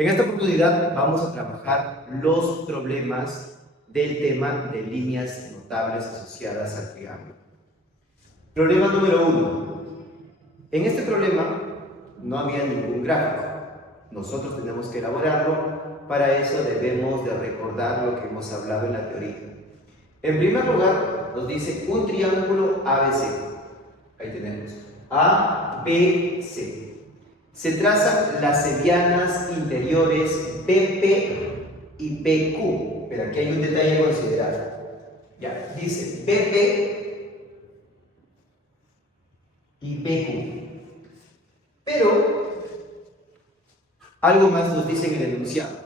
En esta oportunidad vamos a trabajar los problemas del tema de líneas notables asociadas al triángulo. Problema número 1. En este problema no había ningún gráfico. Nosotros tenemos que elaborarlo. Para eso debemos de recordar lo que hemos hablado en la teoría. En primer lugar, nos dice un triángulo ABC. Ahí tenemos ABC. Se trazan las medianas interiores BP y PQ. Pero aquí hay un detalle a considerar. Ya, dice BP y PQ. Pero algo más nos dice en el enunciado,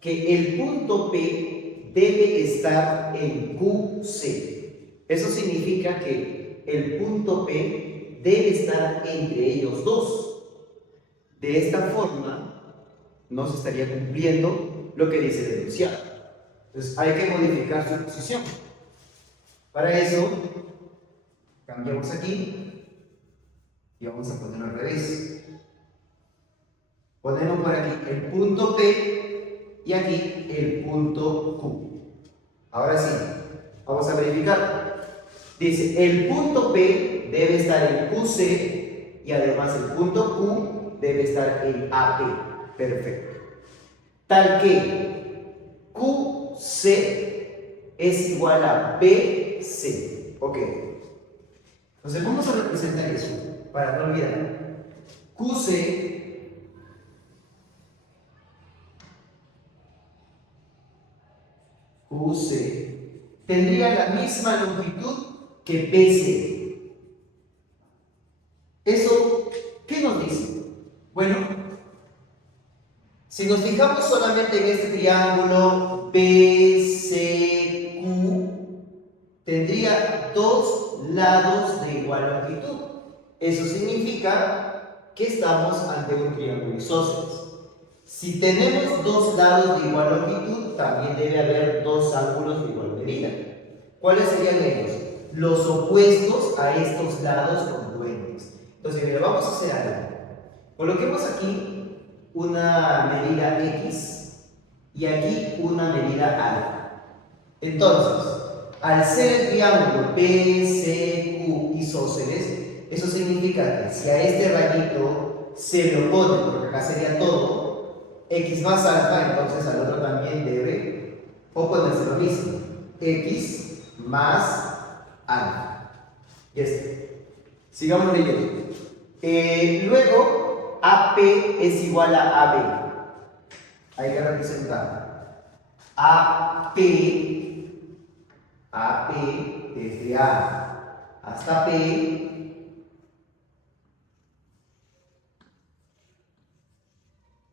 que el punto P debe estar en QC. Eso significa que el punto P debe estar entre ellos dos. De esta forma, no se estaría cumpliendo lo que dice el enunciado. Entonces, hay que modificar su posición. Para eso, cambiamos aquí y vamos a ponerlo al revés. Ponemos por aquí el punto P y aquí el punto Q. Ahora sí, vamos a verificar. Dice, el punto P debe estar en QC y además el punto Q debe estar en AP. Perfecto. Tal que QC es igual a BC. Ok. Entonces vamos a representar eso para no olvidar. QC tendría la misma longitud que BC. ¿Eso qué nos dice? Bueno, si nos fijamos solamente en este triángulo BCQ, tendría dos lados de igual longitud. Eso significa que estamos ante un triángulo isósceles. Si tenemos dos lados de igual longitud, también debe haber dos ángulos de igual medida. ¿Cuáles serían ellos? Los opuestos a estos lados congruentes. Entonces, mira, vamos a hacer algo. Coloquemos aquí una medida X y aquí una medida alfa. Entonces, al ser el triángulo BCQ isósceles, eso significa que si a este rayito se le opone, porque acá sería todo, X más alfa, entonces al otro también debe oponerse lo mismo. X más alfa. Ya está. Sigamos leyendo. Luego, AP es igual a AB. Hay que representar. AP desde A hasta P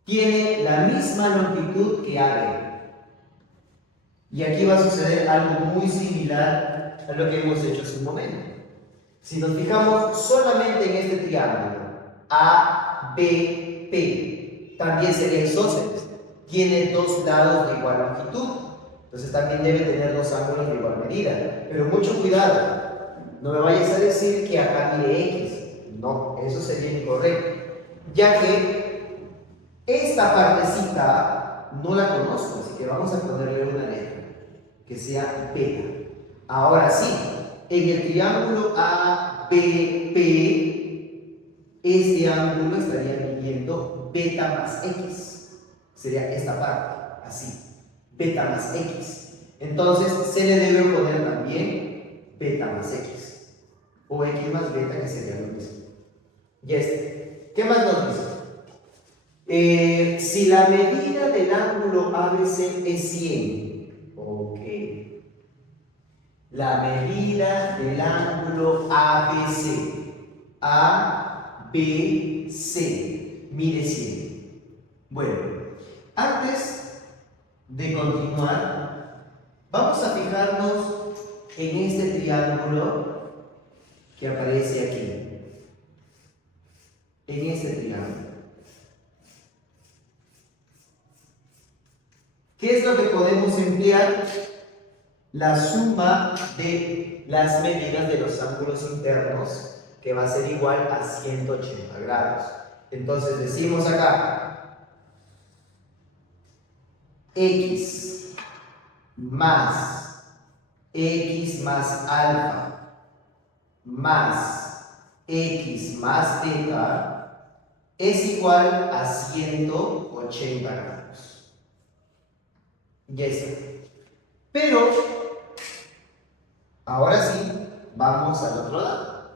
tiene la misma longitud que AB. Y aquí va a suceder algo muy similar a lo que hemos hecho hace un momento. Si nos fijamos solamente en este triángulo, ABP, también sería isósceles. Tiene dos lados de igual longitud. Entonces también debe tener dos ángulos de igual medida. Pero mucho cuidado. No me vayas a decir que acá mide X. No, eso sería incorrecto. Ya que esta partecita no la conozco, así que vamos a ponerle una letra que sea beta. Ahora sí, en el triángulo ABP, este ángulo estaría midiendo beta más X. Sería esta parte, así, beta más X. Entonces se le debe poner también beta más X. O X más beta, que sería lo mismo. Ya está. ¿Qué más nos dice? Si la medida del ángulo ABC es 100, ok. La medida del ángulo ABC, mide 100. Bueno, antes de continuar, vamos a fijarnos en este triángulo que aparece aquí. En este triángulo. ¿Qué es lo que podemos emplear? La suma de las medidas de los ángulos internos, que va a ser igual a 180 grados. Entonces decimos acá x más alfa más x más beta es igual a 180 grados. Ya está. Pero, ahora sí, vamos al otro lado,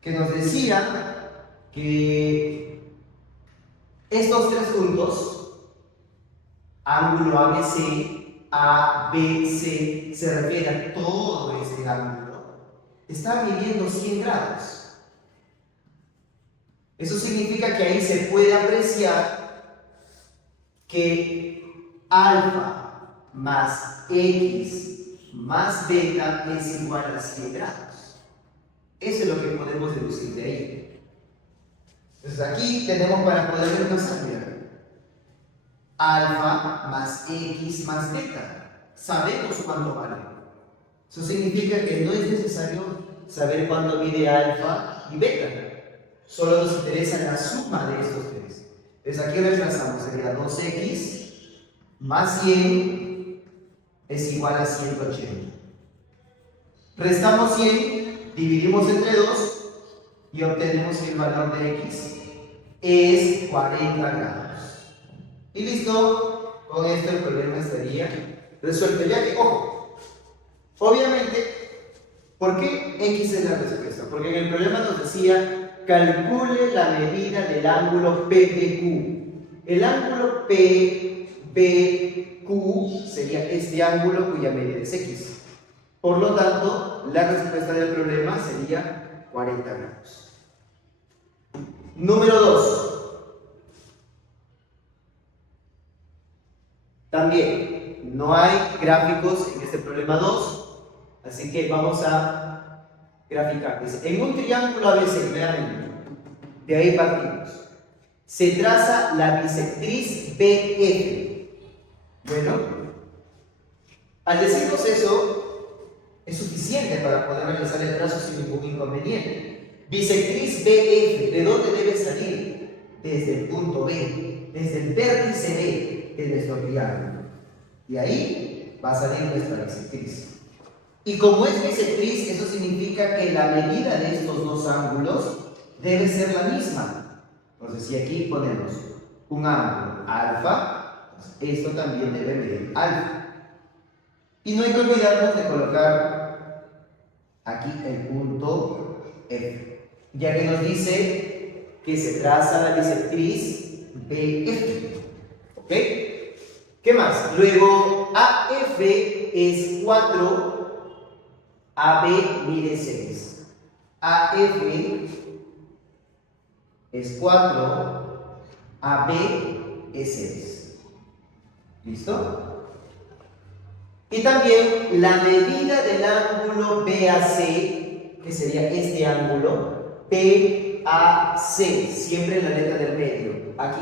que nos decía que estos tres puntos, ángulo ABC, se refiere a todo este ángulo, está midiendo 100 grados. Eso significa que ahí se puede apreciar que alfa más x más beta es igual a 100 grados. Eso es lo que podemos deducir de ahí. Entonces aquí tenemos para poder empezar, alfa más x más beta. Sabemos cuánto vale. Eso significa que no es necesario saber cuánto mide alfa y beta. Solo nos interesa la suma de estos tres. Entonces aquí reemplazamos, sería 2x más 100 es igual a 180. Restamos 100, dividimos entre 2 y obtenemos que el valor de x es 40 grados. Y listo, con esto el problema estaría resuelto. Ya que, ojo, obviamente, ¿por qué x es la respuesta? Porque en el problema nos decía, calcule la medida del ángulo PBQ. El ángulo PBQ sería este ángulo cuya medida es x. Por lo tanto, la respuesta del problema sería 40 grados. Número 2. También no hay gráficos en este problema 2, así que vamos a graficar. Dice, en un triángulo ABC, claramente, de ahí partimos. Se traza la bisectriz BF. Bueno, al decirnos eso, es suficiente para poder realizar el trazo sin ningún inconveniente. Bisectriz BF, ¿de dónde debe salir? Desde el punto B, desde el vértice B de nuestro triángulo. Y ahí va a salir nuestra bisectriz. Y como es bisectriz, eso significa que la medida de estos dos ángulos debe ser la misma. Entonces, si aquí ponemos un ángulo alfa, esto también debe medir alfa. Y no hay que olvidarnos de colocar aquí el punto F, ya que nos dice que se traza la bisectriz BF. ¿Ok? ¿Qué más? Luego, AF es 4, AB mide 6. AF es 4, AB es 6. ¿Listo? Y también la medida del ángulo BAC, que sería este ángulo, BAC, siempre en la letra del medio, aquí,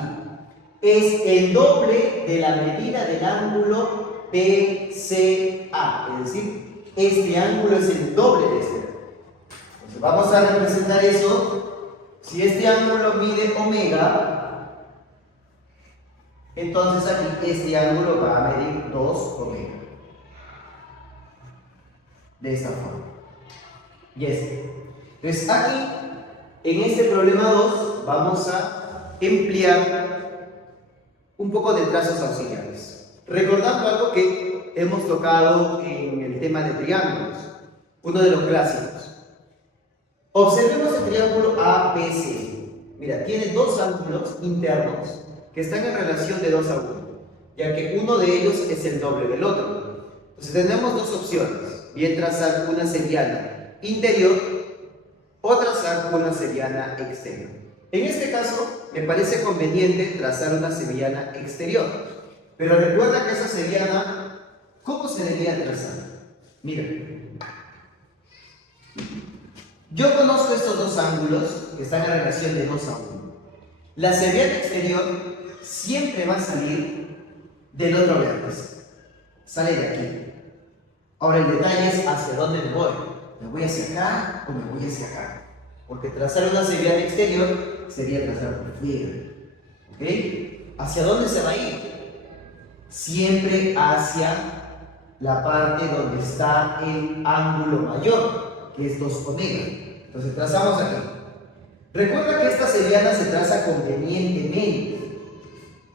es el doble de la medida del ángulo BCA, es decir, este ángulo es el doble de este. Entonces vamos a representar eso. Si este ángulo mide omega, entonces aquí este ángulo va a medir 2 omega. De esta forma. Yes. Entonces aquí, en este problema 2, vamos a emplear un poco de trazos auxiliares. Recordando algo que hemos tocado en el tema de triángulos, uno de los clásicos. Observemos el triángulo ABC. Mira, tiene dos ángulos internos que están en relación de 2 a 1, ya que uno de ellos es el doble del otro. Entonces tenemos dos opciones, bien trazar una seriana interior o trazar una seriana exterior. En este caso, me parece conveniente trazar una seriana exterior, pero recuerda que esa seriana, ¿cómo se debería trazar? Mira, yo conozco estos dos ángulos que están en relación de 2 a 1. La seriana exterior siempre va a salir del otro vértice. Sale de aquí. Ahora el detalle es hacia dónde me voy. ¿Me voy hacia acá o me voy hacia acá? Porque trazar una seriana exterior sería trazar por fuera. ¿Ok? ¿Hacia dónde se va a ir? siempre hacia la parte donde está el ángulo mayor, que es 2 omega. Entonces trazamos aquí. Recuerda que esta seriana se traza convenientemente.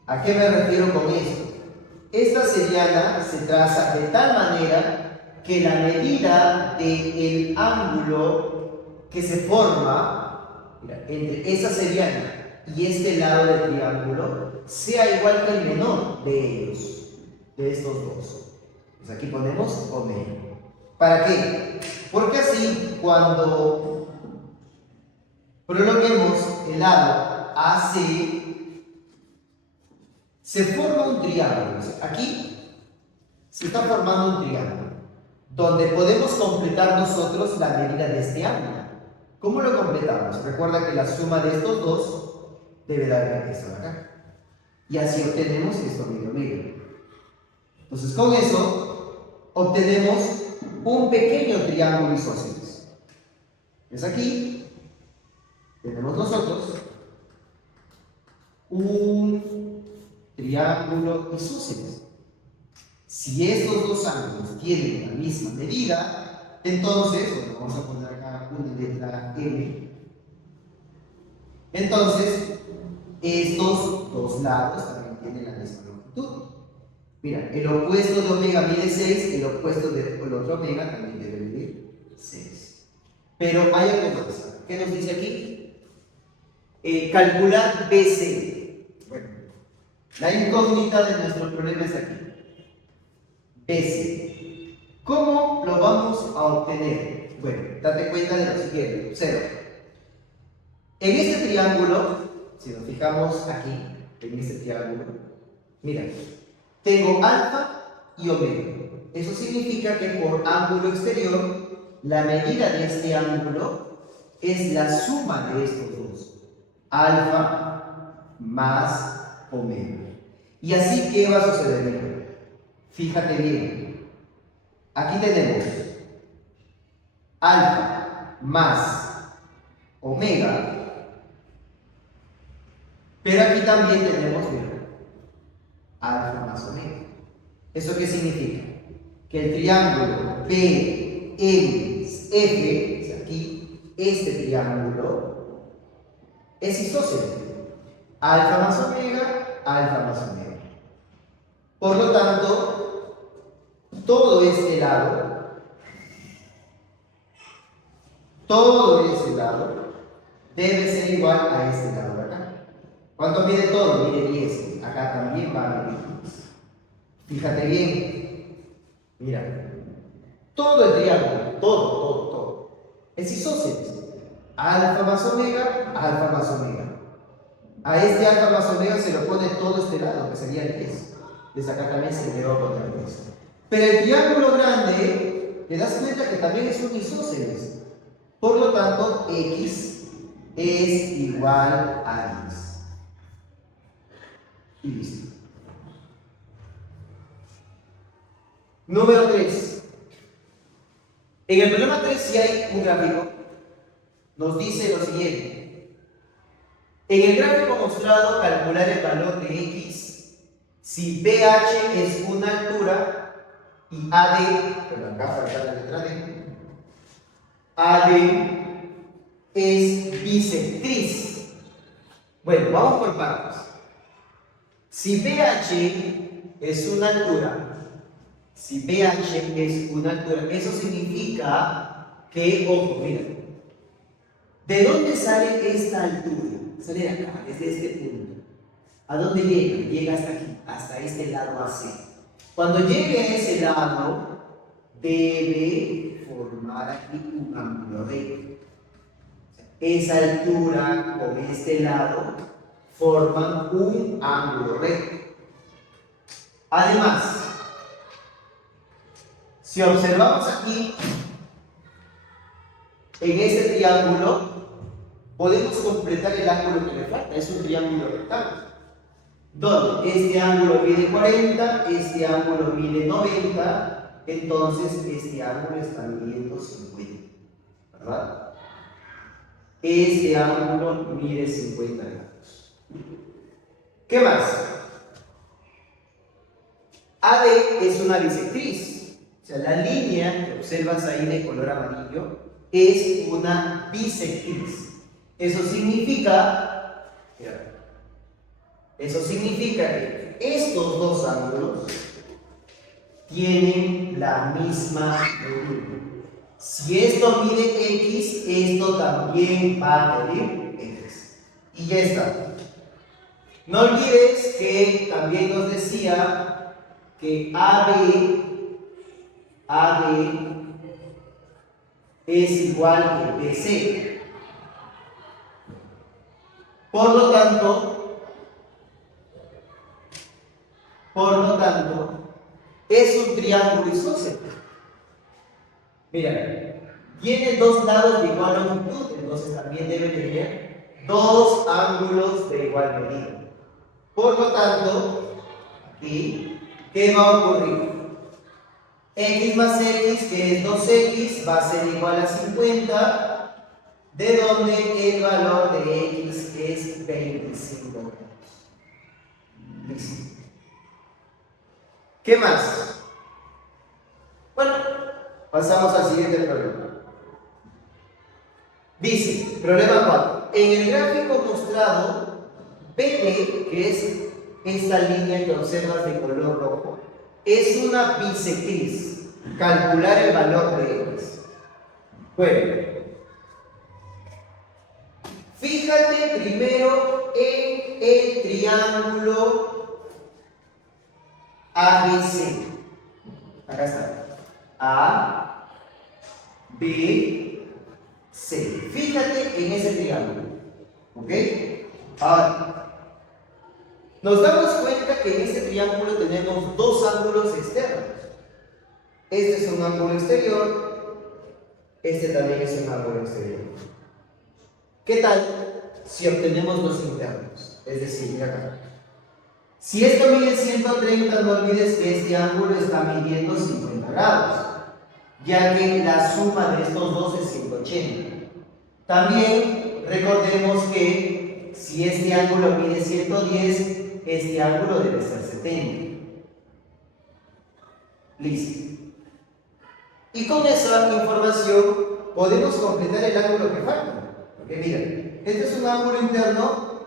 ¿A qué me refiero con esto? Esta seriana se traza de tal manera que la medida del ángulo que se forma, mira, entre esa seriana y este lado del triángulo sea igual que el menor de ellos, de estos dos. Pues aquí ponemos omega. ¿Para qué? Porque así cuando prolonguemos el lado AC se forma un triángulo. Aquí se está formando un triángulo donde podemos completar nosotros la medida de este ángulo. ¿Cómo lo completamos? Recuerda que la suma de estos dos debe darme esto de acá. Y así obtenemos esto medio medio. Entonces con eso obtenemos un pequeño triángulo isósceles. Es aquí, tenemos nosotros un triángulo isósceles. Si estos dos ángulos tienen la misma medida, entonces, bueno, vamos a poner acá una letra M. Entonces, estos dos lados también tienen la misma longitud. Mira, el opuesto de omega mide 6, el opuesto del otro omega también debe medir 6. Pero hay algo más. ¿Qué nos dice aquí? Calcular BC. Bueno, la incógnita de nuestro problema es aquí. BC. ¿Cómo lo vamos a obtener? Bueno, date cuenta de lo siguiente. Observa. En este triángulo, si nos fijamos aquí, en este triángulo, mira, tengo alfa y omega. Eso significa que por ángulo exterior, la medida de este ángulo es la suma de estos dos. Alfa más omega. Y así, ¿qué va a suceder? Mira, fíjate bien. Aquí tenemos alfa más omega. Pero aquí también tenemos, mira, alfa más omega. ¿Eso qué significa? Que el triángulo PMF, o sea, aquí, este triángulo, es isósceles. Alfa más omega, alfa más omega. Por lo tanto, todo este lado debe ser igual a este lado de acá. ¿Cuánto mide todo? Mide 10. Acá también va a medir 10. Fíjate bien. Mira. Todo el triángulo, todo. Es isósceles. Alfa más omega, alfa más omega. A este alfa más omega se lo pone todo este lado, que sería 10. Desde acá también se le va a poner 10. Pero el triángulo grande, te das cuenta que también es un isósceles. Por lo tanto, X es igual a 10. Y listo. Número 3. En el problema 3, si hay un gráfico, nos dice lo siguiente. En el gráfico mostrado, calcular el valor de X si BH es una altura y AD, perdón, acá falta la letra D, AD es bisectriz. Bueno, vamos por partes. Si BH es una altura, eso significa que, ojo, mira, ¿de dónde sale esta altura? Sale de acá, desde este punto. ¿A dónde llega? Llega hasta aquí, hasta este lado AC. Cuando llegue a ese lado, debe formar aquí un ángulo recto. Esa altura con este lado forman un ángulo recto. Además, si observamos aquí, en este triángulo, podemos completar el ángulo que le falta. Es un triángulo rectángulo. Donde este ángulo mide 40, este ángulo mide 90, entonces este ángulo está midiendo 50. ¿Verdad? Este ángulo mide 50 grados. ¿Qué más? AD es una bisectriz. O sea, la línea que observas ahí de color amarillo es una bisectriz. Eso significa que estos dos ángulos tienen la misma medida. Si esto mide X, esto también va a medir X. Y ya está. No olvides que también nos decía que AD es igual que BC. Por lo tanto, es un triángulo isósceles. Mira, tiene dos lados de igual longitud, entonces también debe tener dos ángulos de igual medida. Por lo tanto, aquí, ¿qué va a ocurrir? X más X, que es 2X, va a ser igual a 50, de donde el valor de X es 25 grados. Listo. ¿Qué más? Bueno, pasamos al siguiente problema. Dice, problema 4. En el gráfico mostrado, BD, que es esta línea que observas de color rojo, es una bisectriz. Calcular el valor de X. Bueno, fíjate primero en el triángulo ABC. Acá está. A, B, C. Fíjate en ese triángulo. ¿Ok? Ahora, nos damos cuenta que en este triángulo tenemos dos ángulos externos. Este es un ángulo exterior, este también es un ángulo exterior. ¿Qué tal si obtenemos los internos? Es decir, mira acá. Si esto mide 130, no olvides que este ángulo está midiendo 50 grados, ya que la suma de estos dos es 180. También recordemos que si este ángulo mide 110, este ángulo debe ser 70. Listo. Y con esa información podemos completar el ángulo que falta. Porque miren, este es un ángulo interno,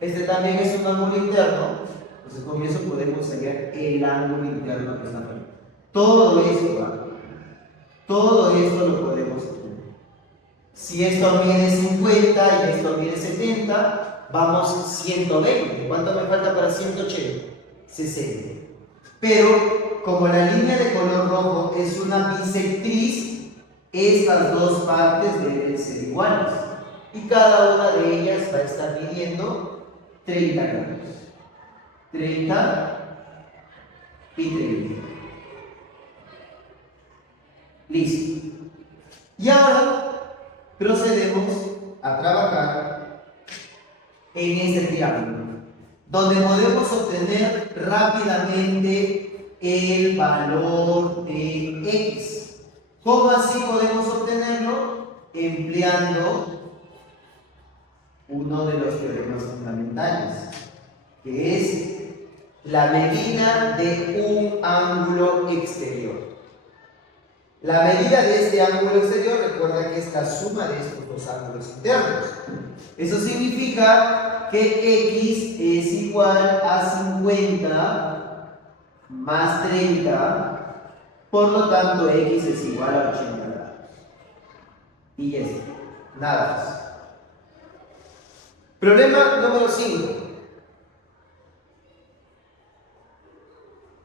este también es un ángulo interno. Entonces con eso podemos hallar el ángulo interno que está faltando. Todo esto lo podemos obtener. Si esto mide 50 y esto mide 70, vamos 120. ¿Cuánto me falta para 180? 60. Pero como la línea de color rojo es una bisectriz, estas dos partes deben ser iguales. Y cada una de ellas va a estar midiendo 30 grados. 30 y 30. Listo. Y ahora procedemos a trabajar en este triángulo, donde podemos obtener rápidamente el valor de X. ¿Cómo así podemos obtenerlo? Empleando uno de los teoremas fundamentales, que es la medida de un ángulo exterior. La medida de este ángulo exterior, recuerda que es la suma de estos dos ángulos internos. Eso significa que X es igual a 50 más 30, por lo tanto X es igual a 80 grados. Y esto, nada más. Problema número 5.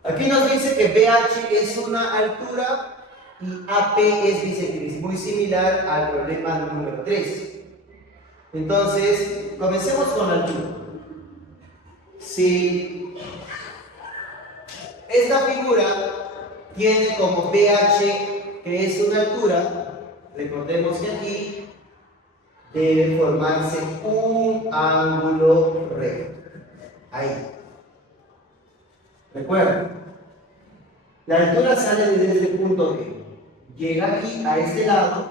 Aquí nos dice que BH es una altura y AP es bisectriz, muy similar al problema número 3. Entonces, comencemos con la altura. Si esta figura tiene como BH, que es una altura, recordemos que aquí debe formarse un ángulo recto. Ahí. Recuerden, la altura sale desde este punto B, llega aquí a este lado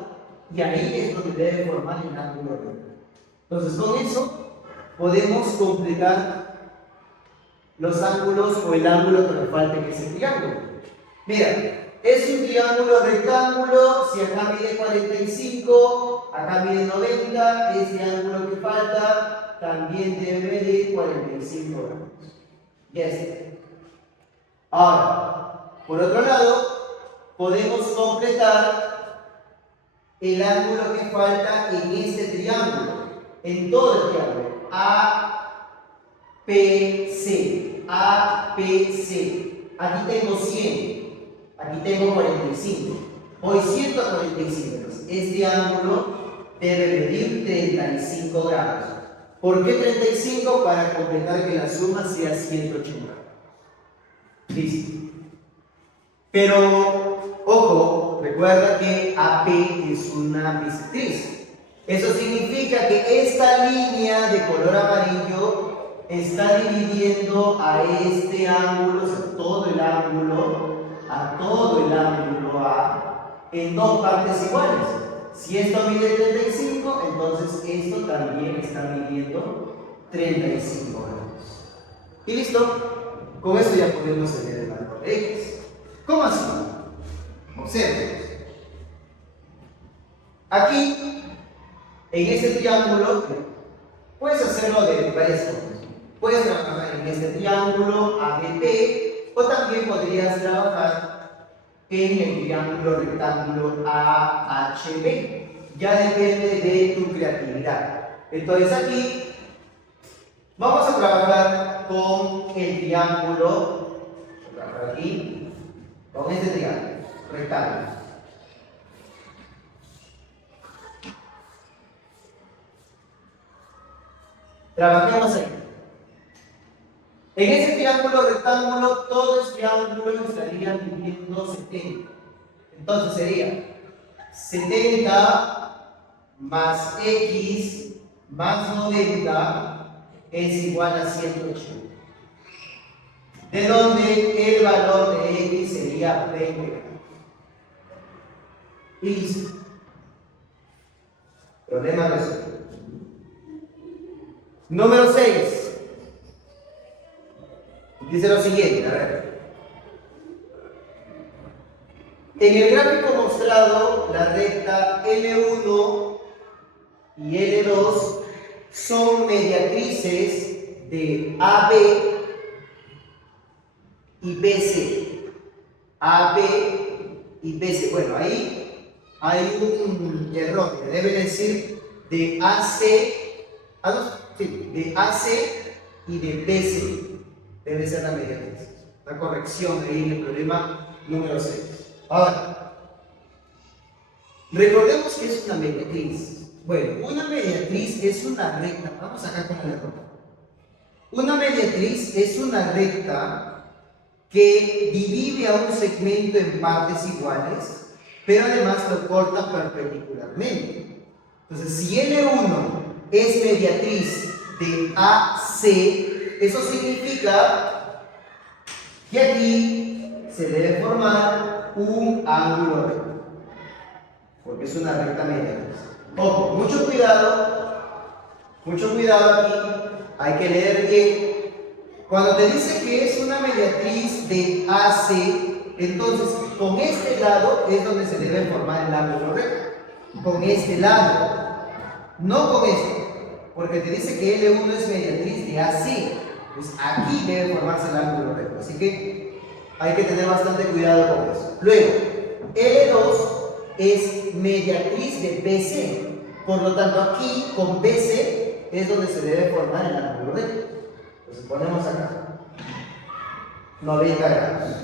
y ahí es donde debe formar el ángulo recto. Entonces con eso podemos completar los ángulos o el ángulo que me falta en ese triángulo. Mira, es un triángulo rectángulo, si acá mide 45, acá mide 90, ese ángulo que falta también debe medir 45 grados. Ya está. Ahora, por otro lado, podemos completar el ángulo que falta en este triángulo, en todo el triángulo, APC, APC. Aquí tengo 100, aquí tengo 45, hoy 145. Este ángulo debe medir 35 grados. ¿Por qué 35? Para completar que la suma sea 180. Listo. Pero, ojo, recuerda que AP es una bisectriz. Eso significa que esta línea de color amarillo está dividiendo a este ángulo, o sea, todo el ángulo A, en dos partes iguales. Si esto mide 35, entonces esto también está midiendo 35 grados. ¿Y listo? Con esto ya podemos tener el valor de X. ¿Cómo así? Observen. Aquí, en este triángulo, puedes hacerlo de varias formas. Puedes trabajar en este triángulo ABP o también podrías trabajar en el triángulo rectángulo AHB. Ya depende de tu creatividad. Entonces aquí vamos a trabajar con el triángulo, aquí, con este triángulo rectángulo. Trabajemos ahí. En ese triángulo rectángulo, todos los triángulos estarían dividiendo 70. Entonces sería 70 más X más 90 es igual a 180. De donde el valor de X sería 20. Y listo. Problema resuelto. Número 6. Dice lo siguiente, a ver. En el gráfico mostrado, la recta L1 y L2 son mediatrices de AB y BC. AB y BC. Bueno, ahí hay un error. Debe decir de AC, de AC y de BC. Debe ser la mediatriz. La corrección ahí en el problema número 6. Ahora, recordemos que es una mediatriz. Bueno, una mediatriz es una recta. Vamos acá con la recta. Una mediatriz es una recta que divide a un segmento en partes iguales, pero además lo corta perpendicularmente. Entonces, si L1 es mediatriz de AC, eso significa que aquí se debe formar un ángulo recto, porque es una recta mediatriz. Ojo, mucho cuidado aquí, hay que leer bien. Cuando te dice que es una mediatriz de AC, entonces con este lado es donde se debe formar el ángulo recto. Con este lado, no con este, porque te dice que L1 es mediatriz de AC. Pues aquí debe formarse el ángulo recto. Así que hay que tener bastante cuidado con eso. Luego, L2 es mediatriz de BC. Por lo tanto, aquí con BC es donde se debe formar el ángulo recto. Entonces ponemos acá 90 grados.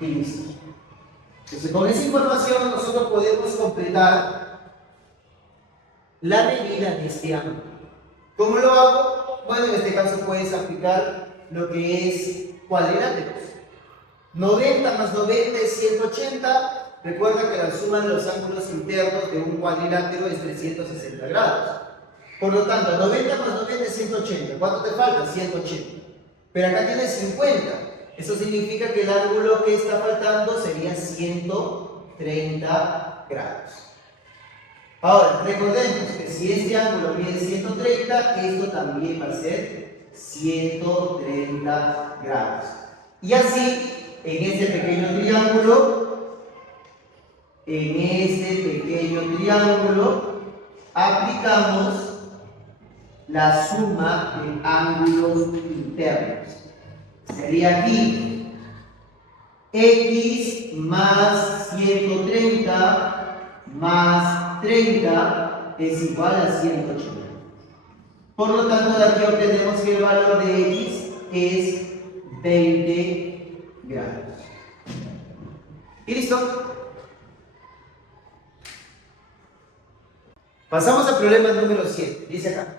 Y listo. Entonces, con esa información nosotros podemos completar la medida de este ángulo. ¿Cómo lo hago? Bueno, en este caso puedes aplicar lo que es cuadriláteros. 90 más 90 es 180. Recuerda que la suma de los ángulos internos de un cuadrilátero es 360 grados. Por lo tanto, 90 más 90 es 180. ¿Cuánto te falta? 180. Pero acá tienes 50. Eso significa que el ángulo que está faltando sería 130 grados. Ahora, recordemos que si este ángulo mide 130, esto también va a ser 130 grados. Y así, en este pequeño triángulo, aplicamos la suma de ángulos internos. Sería aquí x más 130 más 30 es igual a 180. Por lo tanto, de aquí obtenemos que el valor de x es 20 grados. ¿Y listo? Pasamos al problema número 7. Dice acá.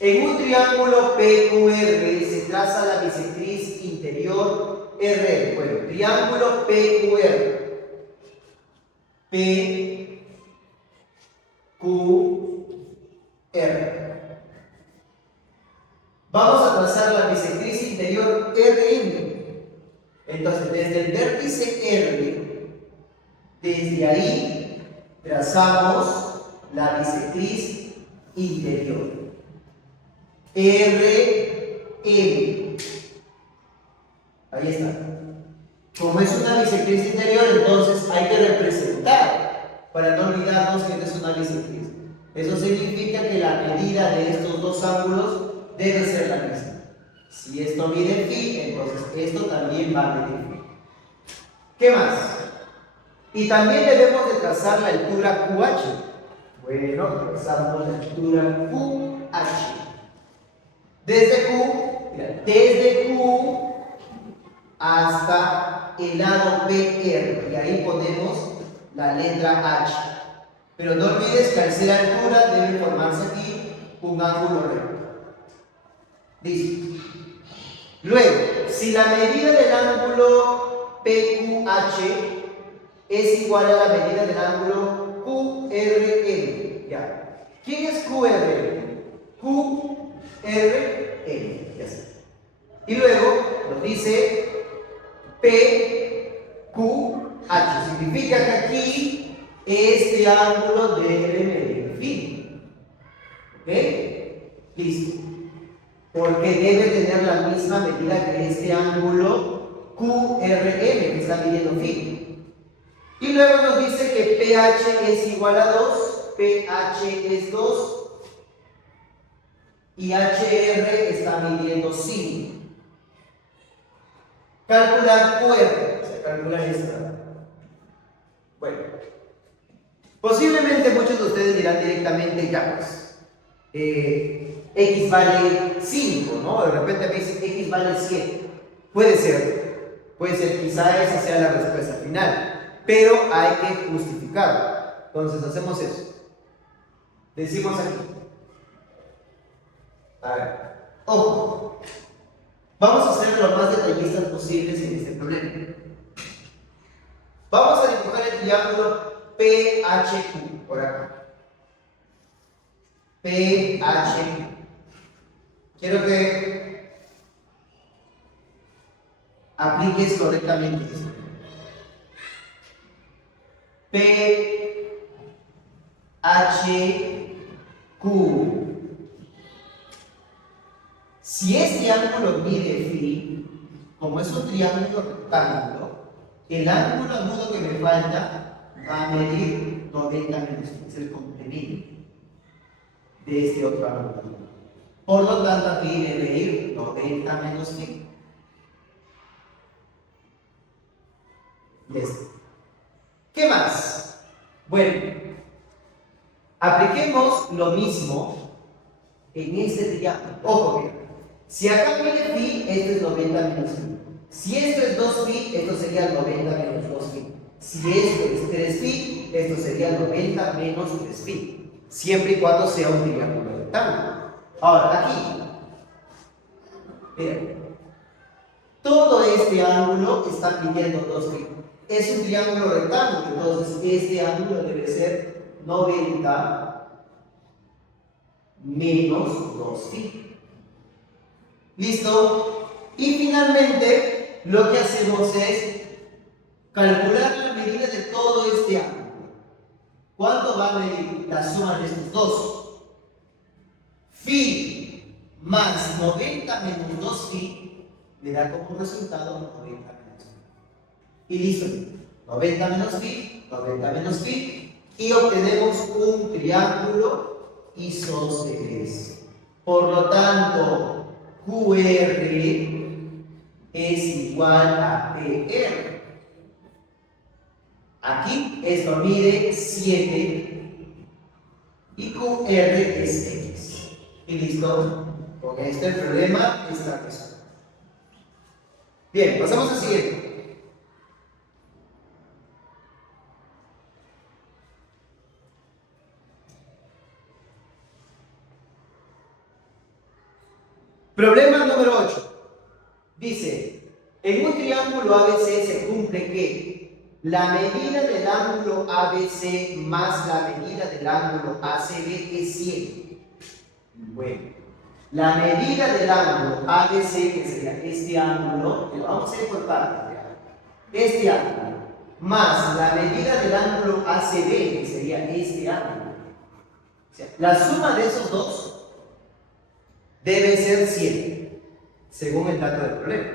En un triángulo PQR se traza la bisectriz interior RL. Bueno, triángulo PQR. PQR. Vamos a trazar la bisectriz interior RM. Entonces, desde el vértice R, desde ahí, trazamos la bisectriz interior. RM. Ahí está. Como es una bisectriz interior, entonces hay que representar para no olvidarnos que es una bisectriz. Eso significa que la medida de estos dos ángulos debe ser la misma. Si esto mide phi, entonces esto también va a medir phi. ¿Qué más? Y también debemos de trazar la altura QH. Bueno, trazamos la altura QH. Desde Q hasta el lado PR. Y ahí ponemos la letra H. Pero no olvides que al ser altura debe formarse aquí un ángulo recto. Listo. Luego, si la medida del ángulo PQH es igual a la medida del ángulo QRM. Ya. ¿Quién es QRM? QRM. Ya está. Y luego nos dice PQH. Significa que aquí este ángulo debe medir phi. ¿Ok? Listo. Porque debe tener la misma medida que este ángulo QRM que está midiendo phi. Y luego nos dice que pH es igual a 2, pH es 2 y HR está midiendo 5. Calcular QR, o sea, calcular esta. Bueno, posiblemente muchos de ustedes dirán directamente ya pues. X vale 5, ¿no? De repente me dicen X vale 7. Puede ser, quizá esa sea la respuesta final, pero hay que justificarlo. Entonces hacemos eso. Decimos aquí. A ver, ojo. Vamos a ser lo más detallistas posibles en este problema. Vamos a dibujar el triángulo PHQ por acá. PHQ. Quiero que apliques correctamente esto. PHQ. Si este ángulo mide phi, como es un triángulo rectángulo, el ángulo agudo que me falta va a medir 90 menos phi, es el complemento de este otro ángulo. Por lo tanto, aquí debe ir 90 menos phi. Listo. ¿Qué más? Bueno, apliquemos lo mismo en este triángulo. Ojo, mira. Si acá mide phi, esto es 90 menos phi. Si esto es 2 phi, esto sería 90 menos 2 phi. Si esto es 3 phi, esto sería 90 menos 3 phi. Siempre y cuando sea un triángulo rectángulo. Ahora, aquí, miren, todo este ángulo está midiendo 2 phi. Es un triángulo rectángulo, entonces este ángulo debe ser 90 menos 2 phi. ¿Listo? Y finalmente, lo que hacemos es calcular la medida de todo este ángulo. ¿Cuánto va a medir la suma de estos dos? Phi más 90 menos 2π me da como resultado 90 menos π. Y listo. 90 menos π, 90 menos π, y obtenemos un triángulo isósceles. Por lo tanto, QR es igual a PR. Aquí esto mide 7 y QR es X. Y listo. Con esto el problema está resuelto. Bien, pasamos al siguiente. Problema número 8. Dice, en un triángulo ABC se cumple que la medida del ángulo ABC más la medida del ángulo ACB es 100. Bueno, la medida del ángulo ABC, que sería este ángulo, lo vamos a ir por partes, este ángulo, más la medida del ángulo ACB, que sería este ángulo. O sea, la suma de esos dos debe ser 100, según el dato del problema.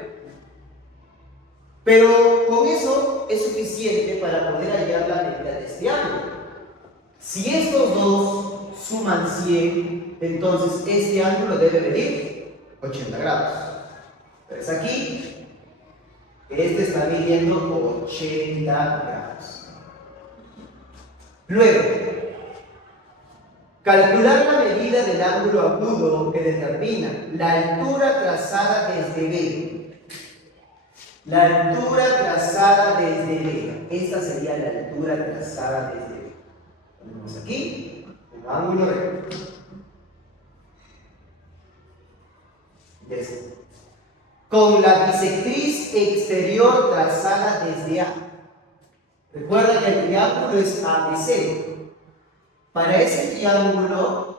Pero con eso es suficiente para poder hallar la medida de este ángulo. Si estos dos suman 100, entonces este ángulo debe medir 80 grados. Entonces aquí, este está midiendo 80 grados. Luego, calcular la medida del ángulo agudo que determina la altura trazada desde B. La altura trazada desde B. Esta sería la altura trazada desde B. Ponemos aquí un ángulo recto. Con la bisectriz exterior trazada desde A. Recuerda que el triángulo es ABC. Para ese triángulo,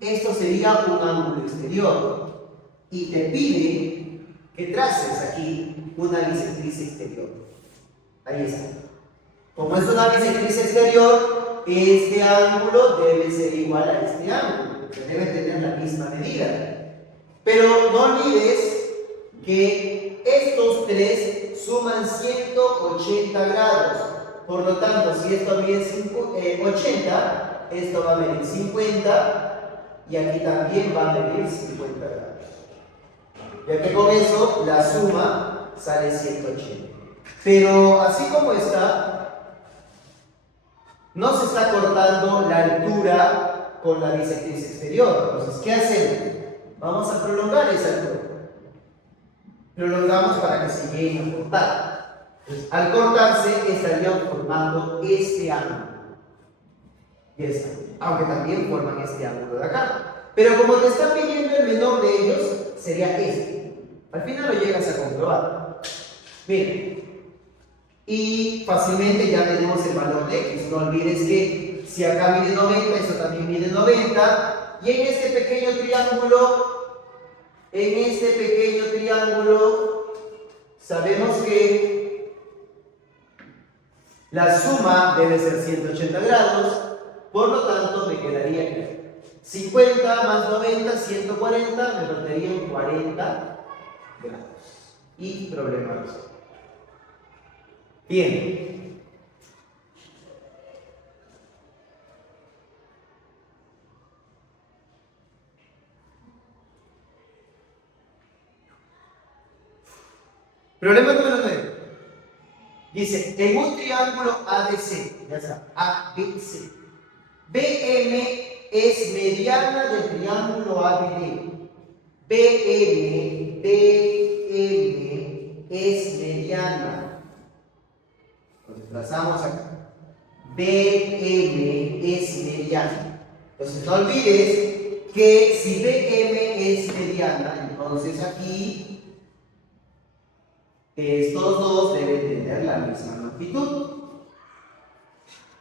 esto sería un ángulo exterior. Y te pide que traces aquí una bisectriz exterior. Ahí está. Como es una bisectriz exterior, este ángulo debe ser igual a este ángulo, que debe tener la misma medida. Pero no olvides que estos tres suman 180 grados. Por lo tanto, si esto mide 80, esto va a medir 50 y aquí también va a medir 50 grados. Ya que con eso la suma sale 180. Pero así como está, no se está cortando la altura con la bisectriz exterior. Entonces, ¿qué hacemos? Vamos a prolongar esa altura. Prolongamos para que se llegue a cortar. Entonces, al cortarse estarían formando este ángulo. Y este, aunque también forman este ángulo de acá. Pero como te está pidiendo el menor de ellos, sería este. Al final lo llegas a comprobar. Bien. Y fácilmente ya tenemos el valor de X. No olvides que si acá mide 90, esto también mide 90. Y en este pequeño triángulo, sabemos que la suma debe ser 180 grados, por lo tanto me quedaría aquí 50 más 90, 140, me faltarían 40 grados. Y problema resuelto. Bien. Problema número 9. Dice, en un triángulo ABC, ya está, ABC, BM es mediana del triángulo ABD. BM es mediana. Entonces trazamos acá. BM es mediana. Entonces no olvides que si BM es mediana, entonces aquí estos dos deben tener la misma longitud.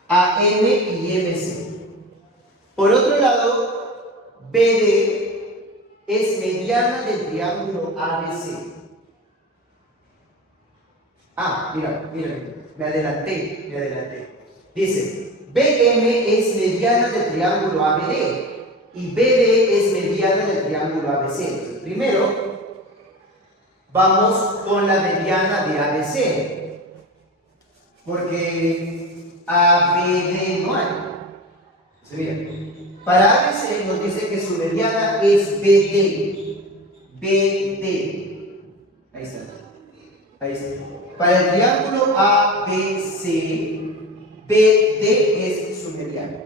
AM y MC. Por otro lado, BD es mediana del triángulo ABC. Mira, me adelanté. Dice, BM es mediana del triángulo ABD. y BD es mediana del triángulo ABC. Entonces, primero, vamos con la mediana de ABC, porque ABD no hay. Entonces, miren, para ABC nos dice que su mediana es BD. BD. Ahí está. Ahí está. Para el triángulo ABC, BD es su mediana.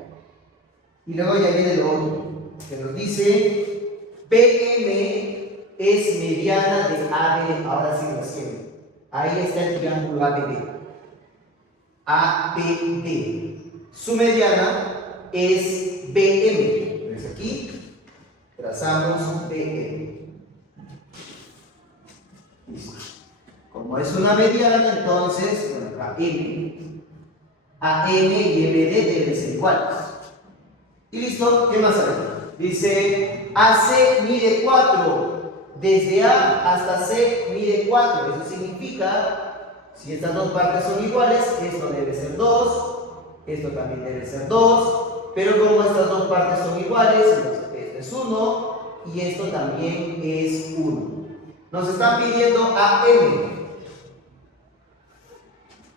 Y luego ya viene lo otro, que nos dice BM es mediana de ABD. Ahora sí lo hacemos. Ahí está el triángulo ABD. ABD. Su mediana es BM. Entonces aquí trazamos BM. Listo. Como es una mediana, entonces, bueno, AM y MD deben ser iguales. Y listo, ¿qué más hay? Dice AC mide 4. Desde A hasta C mide 4. Eso significa, si estas dos partes son iguales, esto debe ser 2, esto también debe ser 2, pero como estas dos partes son iguales, entonces esto es 1 y esto también es 1. Nos están pidiendo AM.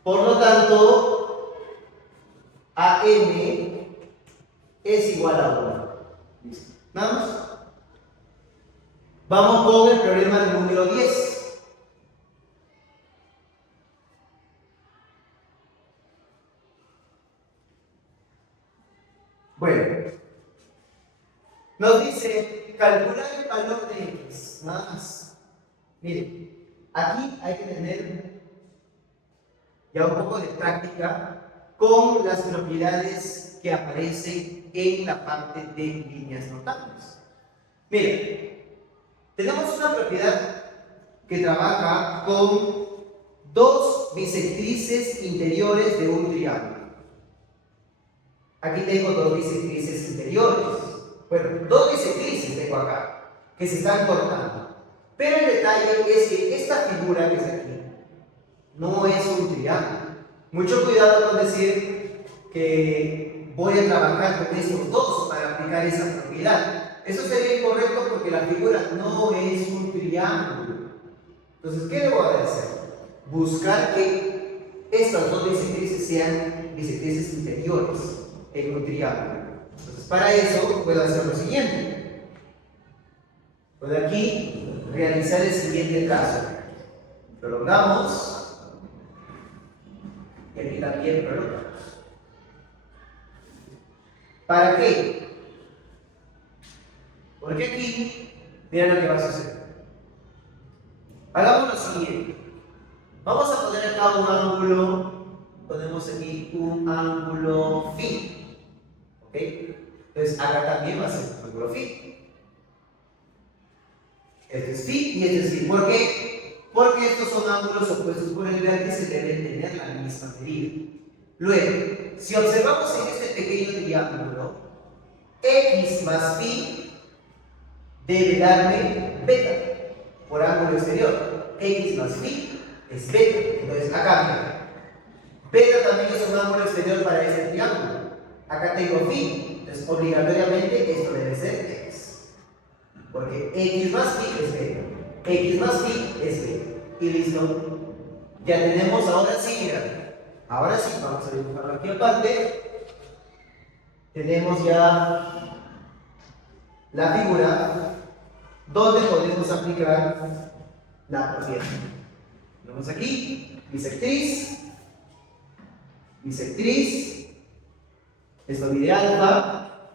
Por lo tanto, AM es igual a 1. ¿Listo? ¿Nada más? Vamos con el problema número 10. Bueno, nos dice calcular el valor de x. Nada más. Miren, aquí hay que tener ya un poco de práctica con las propiedades que aparecen en la parte de líneas notables. Miren, tenemos una propiedad que trabaja con dos bisectrices interiores de un triángulo. Aquí tengo dos bisectrices interiores. Bueno, dos bisectrices tengo acá, que se están cortando. Pero el detalle es que esta figura que está aquí no es un triángulo. Mucho cuidado con decir que voy a trabajar con estos dos para aplicar esa propiedad. Eso sería incorrecto porque la figura no es un triángulo. Entonces, ¿qué debo de hacer? Buscar que estas dos bisectrices sean bisectrices interiores en un triángulo. Entonces, para eso puedo hacer lo siguiente. Puedo aquí realizar el siguiente caso. Prolongamos. Y aquí también prolongamos. ¿Para qué? Porque aquí, mira lo que va a suceder. Hagamos lo siguiente. Vamos a poner acá un ángulo. Ponemos aquí un ángulo phi. ¿Ok? Entonces acá también va a ser un ángulo phi. Este es phi y este es phi. ¿Por qué? Porque estos son ángulos opuestos por el vértice, deben tener la misma medida. Luego, si observamos en este pequeño triángulo, x más phi debe darme beta por ángulo exterior. X más phi es beta. Entonces, acá mira, beta también es un ángulo exterior para este triángulo. Acá tengo phi, entonces obligatoriamente esto debe ser x. Porque x más phi es beta. X más phi es beta. Y listo. Ya tenemos, ahora sí, mira. Ahora sí, vamos a dibujarlo aquí aparte. Tenemos ya la figura donde podemos aplicar la propiedad. Vemos aquí, bisectriz, bisectriz. Esto mide alfa.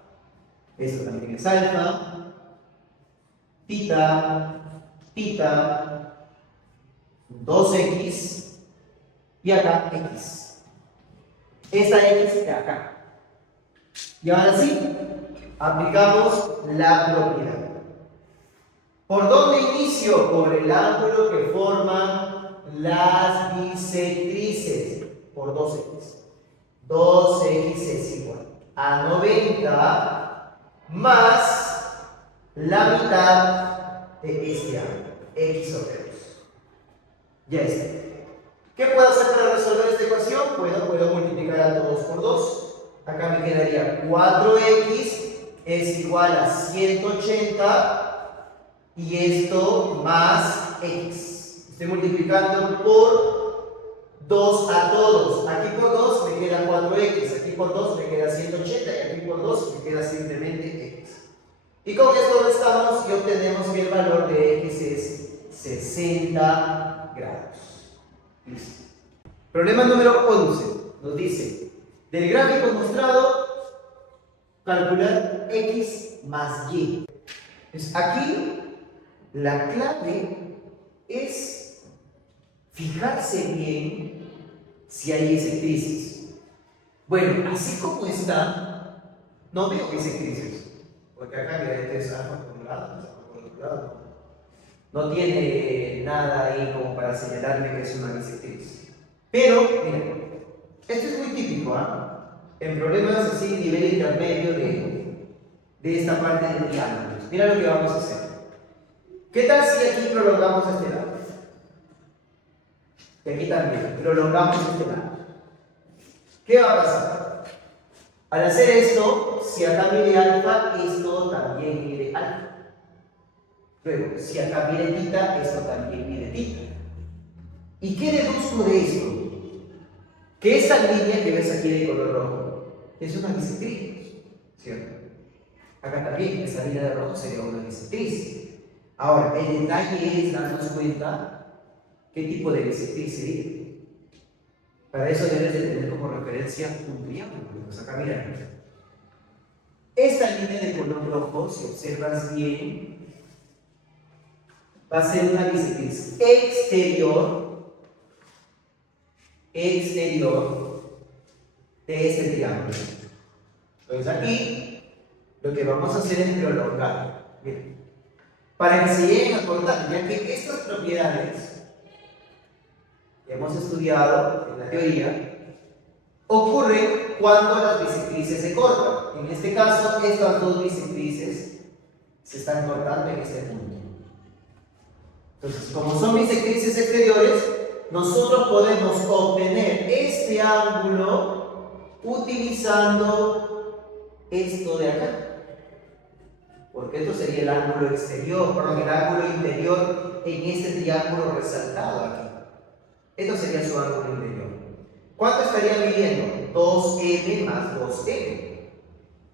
Esto también es alfa. Tita, tita. 2x y acá x. Esta x de acá. Y ahora sí, aplicamos la propiedad. ¿Por dónde inicio? Por el ángulo que forman las bisectrices. Por 2x. 2x es igual a 90 más la mitad de este ángulo, x sobre 2. Ya está. ¿Qué puedo hacer para resolver esta ecuación? Puedo multiplicar a todos por 2. Acá me quedaría 4x es igual a 180 y esto más x. Estoy multiplicando por 2 a todos. Aquí por 2 me queda 4x, aquí por 2 me queda 180 y aquí por 2 me queda simplemente x. Y con esto restamos y obtenemos que el valor de x es 60 grados. Listo. Problema número 11. Nos dice, del gráfico mostrado, calcular x más y. Entonces aquí la clave es fijarse bien si hay bisectrices. Bueno, así como está, no veo bisectrices. Porque acá mira, este es alfa por un lado, alfa por otro lado. No tiene nada ahí como para señalarme que es una bisectriz. Pero, miren, esto es muy típico, en problemas así, nivel intermedio de esta parte de triángulos. Mira lo que vamos a hacer. ¿Qué tal si aquí prolongamos este lado? Y aquí también, prolongamos este lado. ¿Qué va a pasar? Al hacer esto, si acá mide alfa, esto también mide alfa. Luego, si acá mide tita, esto también mide tita. ¿Y qué deduzco de esto? Que esta línea que ves aquí de color rojo es una bisectriz, ¿cierto? Acá también, esta línea de rojo sería una bisectriz. Ahora, el detalle es darnos cuenta qué tipo de bisectriz sería. Para eso debes de tener como referencia un triángulo. Pues acá mira, esta línea de color rojo, si observas bien, va a ser una bisectriz exterior de este triángulo. Entonces aquí lo que vamos a hacer es prolongar. Miren, para que se lleguen a cortar, ya que estas propiedades que hemos estudiado en la teoría ocurren cuando las bisectrices se cortan. En este caso, estas dos bisectrices se están cortando en este punto. Entonces, como son bisectrices exteriores, nosotros podemos obtener este ángulo utilizando esto de acá. Porque esto sería el ángulo exterior, perdón, el ángulo interior en este triángulo resaltado aquí. Esto sería su ángulo interior. ¿Cuánto estaría midiendo? 2m más 2m.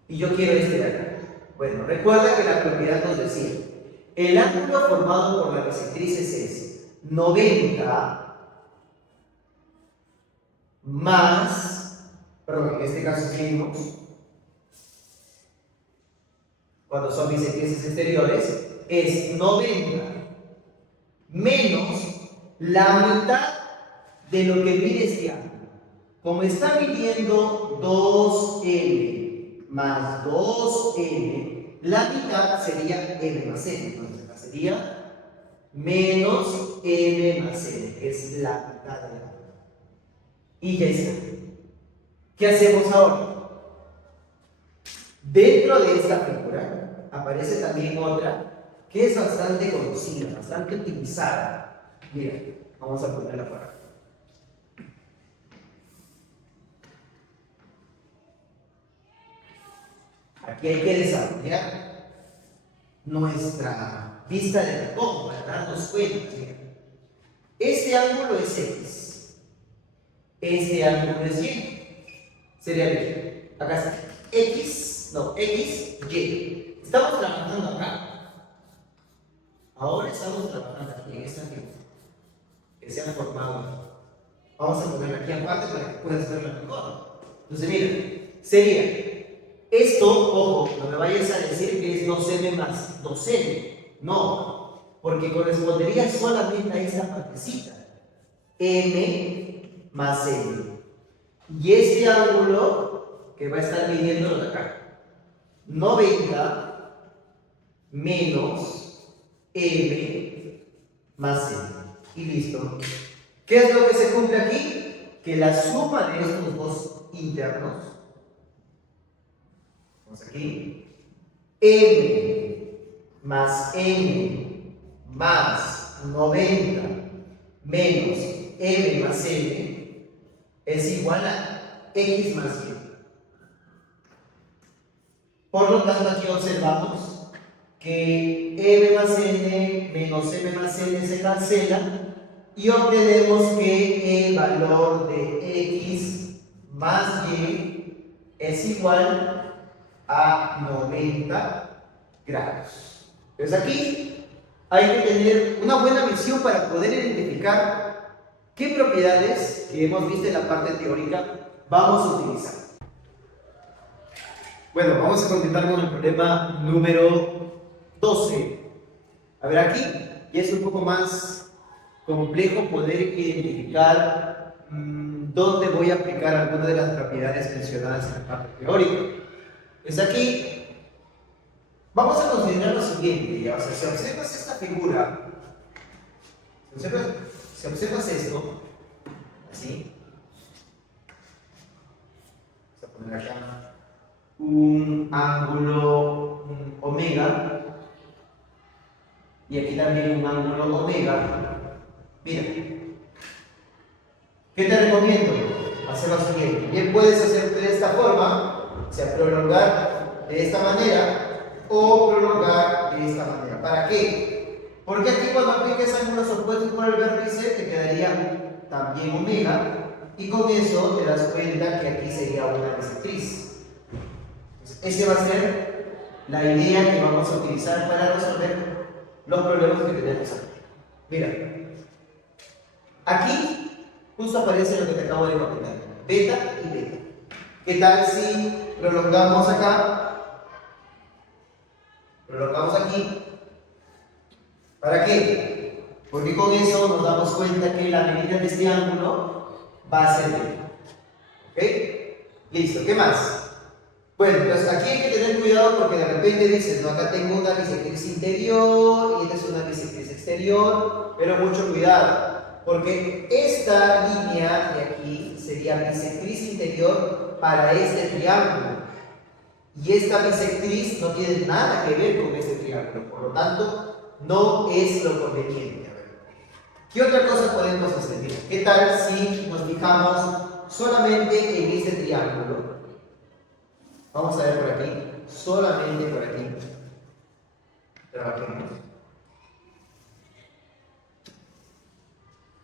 Y yo quiero este de acá. Bueno, recuerda que la propiedad nos decía, el ángulo formado por las bisectrices es 90 más, perdón, en este caso seguimos, cuando son bisectrices exteriores, es 90 menos la mitad de lo que mide este ángulo. Como está midiendo 2m más 2m, la mitad sería m más n. Entonces acá sería menos m más n, que es la mitad de la. Y ya está. ¿Qué hacemos ahora? Dentro de esta figura aparece también otra que es bastante conocida, bastante utilizada. Mira, vamos a ponerla para acá. Aquí hay que desarrollar nuestra vista de reposo para darnos cuenta. Mira. Este ángulo es X. Este ángulo es Y. Sería bien. Acá está. X, Y. Estamos trabajando acá. Ahora estamos trabajando aquí en esta figura que se ha formado. Vamos a ponerla aquí aparte para que puedas verla mejor. Entonces, mira, sería esto, ojo, no me vayas a decir que es 2m más 2m. No, porque correspondería solamente a esta partecita. M más n. Y este ángulo que va a estar midiéndolo de acá, 90 menos m más n. Y listo. ¿Qué es lo que se cumple aquí? Que la suma de estos dos internos, vamos aquí, m más n más 90 menos m más n es igual a x más y. Por lo tanto, aquí observamos que m más n menos m más n se cancelan y obtenemos que el valor de x más y es igual a 90 grados. Entonces aquí hay que tener una buena visión para poder identificar qué propiedades que hemos visto en la parte teórica vamos a utilizar. Bueno, vamos a continuar con el problema número 12. A ver, aquí ya es un poco más complejo poder identificar dónde voy a aplicar alguna de las propiedades mencionadas en la parte teórica. Pues aquí vamos a considerar lo siguiente, ¿ya? O sea, si observas esta figura, si observas esto, así, vamos a poner acá un ángulo omega y aquí también un ángulo omega. Mira, ¿qué te recomiendo? Hacer lo siguiente. Bien, puedes hacer de esta forma, o sea, prolongar de esta manera o prolongar de esta manera. ¿Para qué? Porque aquí cuando apliques ángulos opuestos por el vértice te quedaría también omega y con eso te das cuenta que aquí sería una bisectriz. Esa va a ser la idea que vamos a utilizar para resolver los problemas que tenemos aquí. Mira, aquí justo aparece lo que te acabo de comentar, beta y beta. ¿Qué tal si prolongamos acá? Prolongamos aquí. ¿Para qué? Porque con eso nos damos cuenta que la medida de este ángulo va a ser beta. ¿Ok? Listo, ¿qué más? Bueno, pues aquí hay que tener cuidado porque de repente dices, no, acá tengo una bisectriz interior y esta es una bisectriz exterior, pero mucho cuidado, porque esta línea de aquí sería bisectriz interior para este triángulo y esta bisectriz no tiene nada que ver con este triángulo, por lo tanto, no es lo conveniente. A ver, ¿qué otra cosa podemos hacer? ¿Qué tal si nos fijamos solamente en este triángulo? Vamos a ver por aquí, solamente por aquí. Trabajemos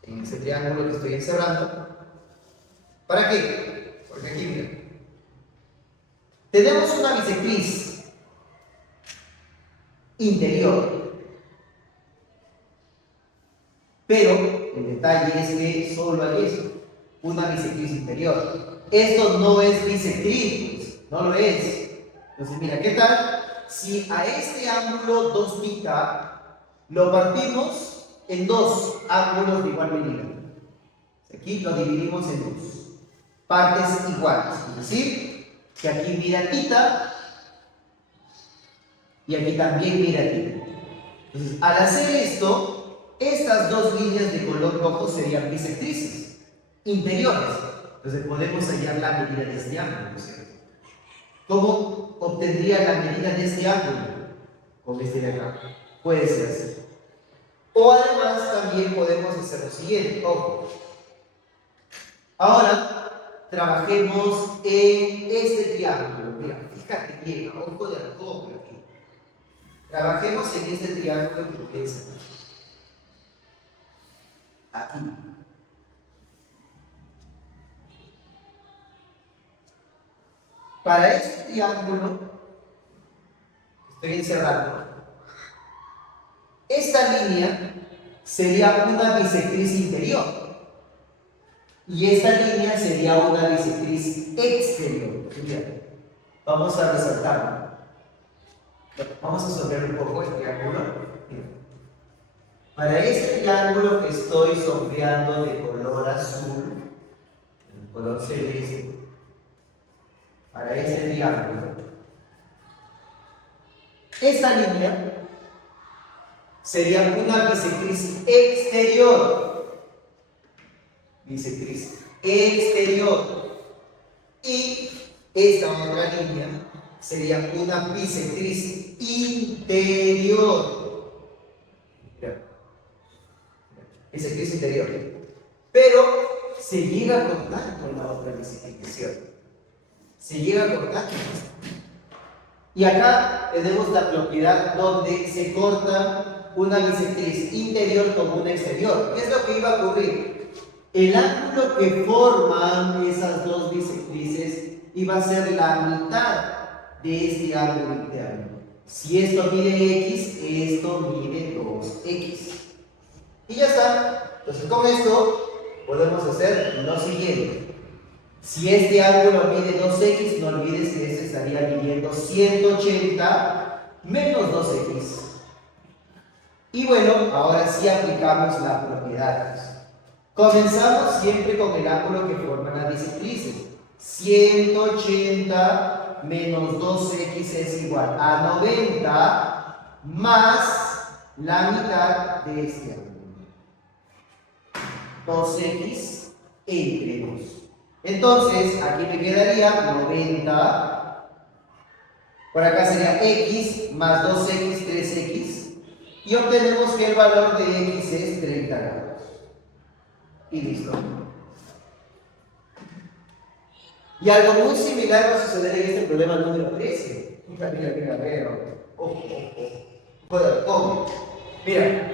en este triángulo que estoy encerrando. ¿Para qué? Porque aquí, mira, tenemos una bisectriz interior, pero el detalle es que solo hay eso, una bisectriz interior. Esto no es bisectriz. No lo es. Entonces, mira, ¿qué tal si a este ángulo 2 θ lo partimos en dos ángulos de igual medida? Aquí lo dividimos en dos partes iguales. Es decir, que aquí mira θ y aquí también mira θ. Entonces, al hacer esto, estas dos líneas de color rojo serían bisectrices interiores. Entonces, podemos hallar la medida de este ángulo, ¿no es cierto? ¿Cómo obtendría la medida de este ángulo? Con este de acá. Puede ser así. O además también podemos hacer lo siguiente. Ojo. Ahora trabajemos en este triángulo. Mira, fíjate bien, ojo de halcón aquí. Trabajemos en este triángulo que tienes aquí. Para este triángulo que estoy encerrando, esta línea sería una bisectriz interior y esta línea sería una bisectriz exterior. Mira, vamos a resaltarlo. Vamos a sombrear un poco el triángulo. Mira. Para este triángulo que estoy sombreando de color azul, de color celeste, para este triángulo, esta línea sería una bisectriz exterior. Bisectriz exterior. Y esta otra línea sería una bisectriz interior. Mira. Bisectriz interior. Pero se llega a cortar con la otra bisectriz exterior. Se llega a cortar. Y acá tenemos la propiedad donde se corta una bisectriz interior con una exterior. ¿Qué es lo que iba a ocurrir? El ángulo que forman esas dos bisectrices iba a ser la mitad de este ángulo interno. Si esto mide x, esto mide 2x. Y ya está. Entonces con esto podemos hacer lo siguiente. Si este ángulo mide 2x, no olvides que este estaría midiendo 180 menos 2x. Y bueno, ahora sí aplicamos la propiedad. Comenzamos siempre con el ángulo que forman las bisectrices. 180 menos 2x es igual a 90 más la mitad de este ángulo. 2x entre 2. Entonces, aquí me quedaría 90. Por acá sería x más 2x, 3x. Y obtenemos que el valor de x es 30 grados. Y listo. Y algo muy similar va a suceder en este problema número 13. Mira, mira,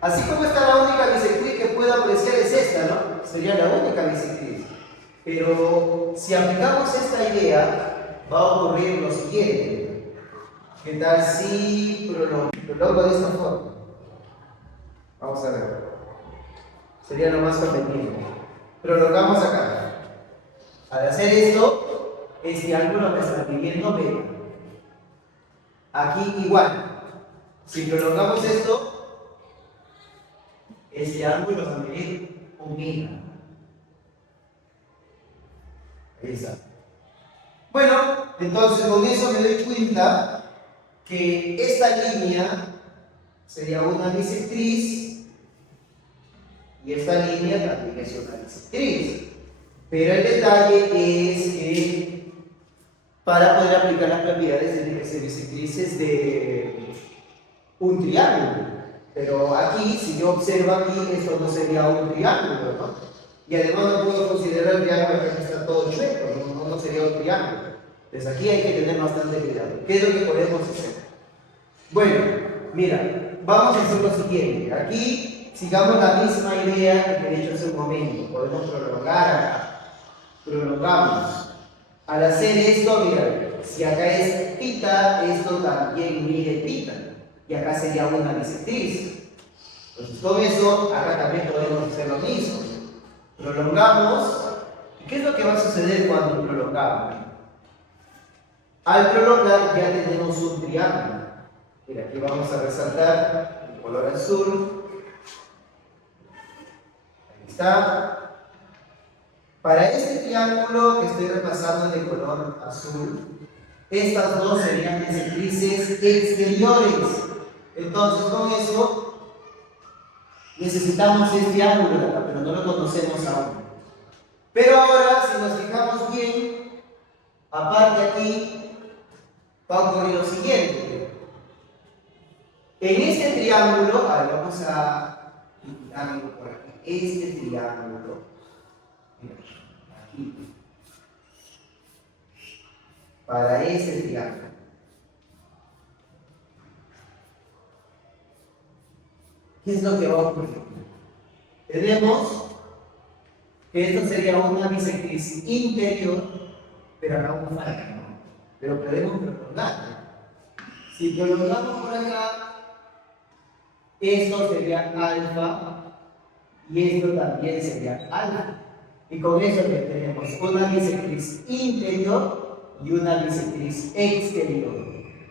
así como esta la única bisectriz que puedo apreciar es esta, ¿no? Sería la única bisectriz. Pero si aplicamos esta idea, va a ocurrir lo siguiente. ¿Qué tal si prolongo de esta forma? Vamos a ver. Sería lo más conveniente. Prolongamos acá. Al hacer esto, este ángulo me está midiendo beta. Aquí igual. Si prolongamos esto, este ángulo va a medir omega. Ahí está. Bueno, entonces con eso me doy cuenta que esta línea sería una bisectriz y esta línea también es una bisectriz. Pero el detalle es que para poder aplicar las propiedades tienen que ser bisectrices de un triángulo. Pero aquí, si yo observo aquí, esto no sería un triángulo, ¿no? Y además no puedo considerar el triángulo que está todo chueco, no sería un triángulo. Entonces aquí hay que tener bastante cuidado. ¿Qué es lo que podemos hacer? Bueno, mira, vamos a hacer lo siguiente. Aquí sigamos la misma idea que te he dicho hace un momento. Podemos prolongar acá. Prolongamos. Al hacer esto, mira, si acá es pita, esto también mide pita. Y acá sería una bisectriz. Entonces, con eso, acá también podemos hacer lo mismo. Prolongamos. ¿Y qué es lo que va a suceder cuando prolongamos? Al prolongar ya tenemos un triángulo. Mira, aquí vamos a resaltar el color azul. Ahí está. Para este triángulo que estoy repasando de color azul, estas dos serían bisectrices exteriores. Entonces, con eso necesitamos este ángulo de acá, pero no lo conocemos aún. Pero ahora, si nos fijamos bien, aparte aquí, va a ocurrir lo siguiente. En este triángulo, vamos a pintarlo por aquí, este triángulo, mira, aquí, para este triángulo. ¿Qué es lo que va a ocurrir? Tenemos que esto sería una bisectriz interior, pero acá un falta, ¿no? Pero podemos prolongar. Si prolongamos por acá, esto sería alfa y esto también sería alfa. Y con eso que tenemos una bisectriz interior y una bisectriz exterior.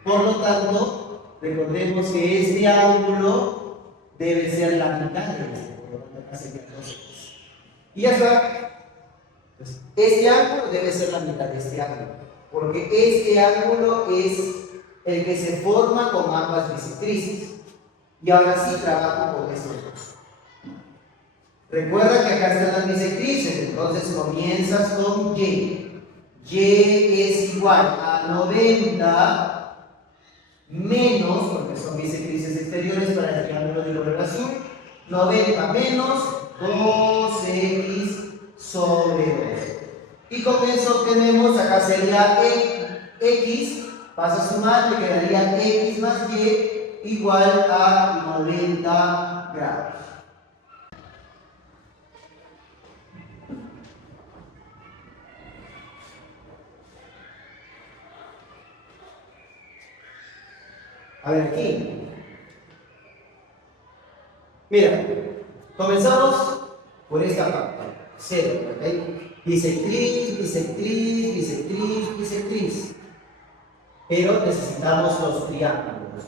Por lo tanto, recordemos que este ángulo debe ser la mitad de este, por lo tanto acá sería 2x. Y ya está. Entonces, este ángulo debe ser la mitad de este ángulo, porque este ángulo es el que se forma con ambas bisectrices. Y ahora sí trabajo con estos dos. Recuerda que acá están las bisectrices, entonces comienzas con y. Y es igual a 90 menos, porque son bisectrices exteriores para el triángulo de color azul, 90 menos 2x sobre 2. Y con eso tenemos, acá sería x paso a sumar, me quedaría x más y igual a 90 grados. A ver aquí. Mira, comenzamos por esta parte. 0, ¿ok? Bisectriz, bisectriz, bisectriz, bisectriz. Pero necesitamos los triángulos.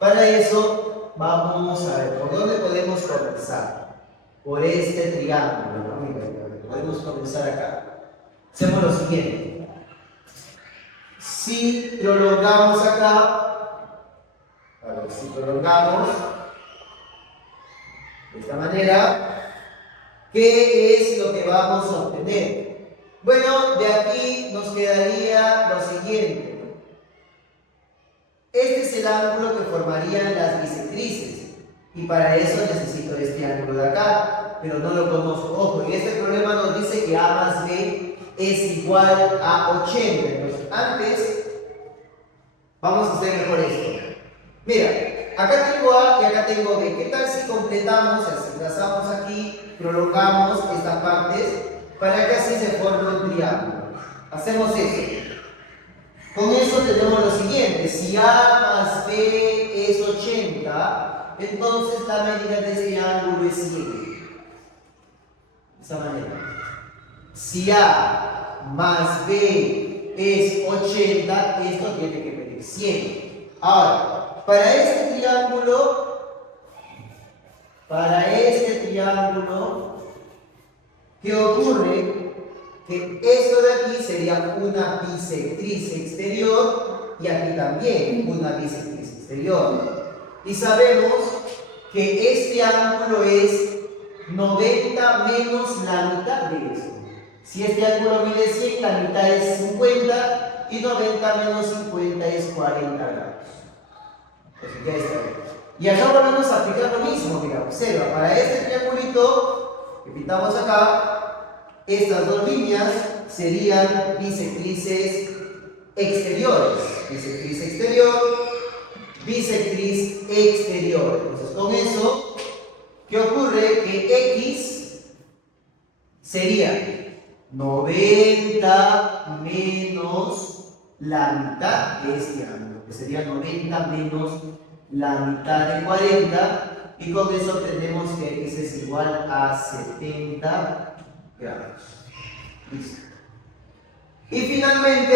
Para eso, vamos a ver, ¿por dónde podemos comenzar? Por este triángulo, ¿no? Mira, podemos comenzar acá. Hacemos lo siguiente. Si prolongamos acá, a ver, si prolongamos de esta manera, ¿qué es lo que vamos a obtener? Bueno, de aquí nos quedaría lo siguiente. Este es el ángulo que formarían las bisectrices. Y para eso necesito este ángulo de acá, pero no lo conozco. Ojo, en este problema nos dice que A más B es igual a 80. Entonces, antes, vamos a hacer mejor esto. Mira, acá tengo A y acá tengo B. ¿Qué tal si completamos, si trazamos aquí, prolongamos estas partes para que así se forme un triángulo? Hacemos eso. Con eso tenemos lo siguiente. Si A más B es 80, entonces la medida de este ángulo es 100. De esa manera. Si A más B es 80, esto tiene que medir 100. Ahora, para este triángulo, ¿qué ocurre? Que esto de aquí sería una bisectriz exterior y aquí también una bisectriz exterior. Y sabemos que este ángulo es 90 menos la mitad de esto. Si este ángulo mide 100, la mitad es 50 y 90 menos 50 es 40 grados. Entonces ya está bien. Y acá volvemos a aplicar lo mismo, mira, observa, para este triangulito que pintamos acá, estas dos líneas serían bisectrices exteriores. Bisectriz exterior, bisectriz exterior. Entonces con eso, ¿qué ocurre? Que X sería 90 menos la mitad de este ángulo, que sería 90 menos la mitad de 40, y con eso tenemos que X es igual a 70 grados. Listo. Y finalmente,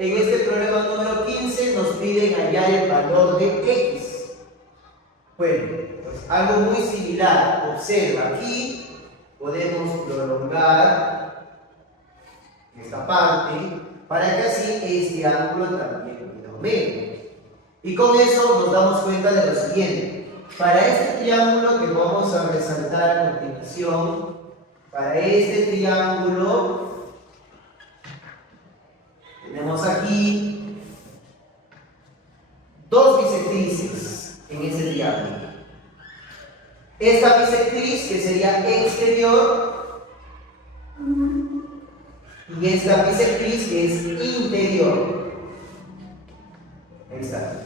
en este problema número 15 nos piden hallar el valor de X. Bueno, pues algo muy similar. Observa, aquí podemos prolongar esta parte para que así este ángulo también aumente. Y con eso nos damos cuenta de lo siguiente. Para este triángulo que vamos a resaltar a continuación, para este triángulo, tenemos aquí dos bisectrices en ese triángulo. Esta bisectriz que sería exterior y esta bisectriz que es interior. Ahí está.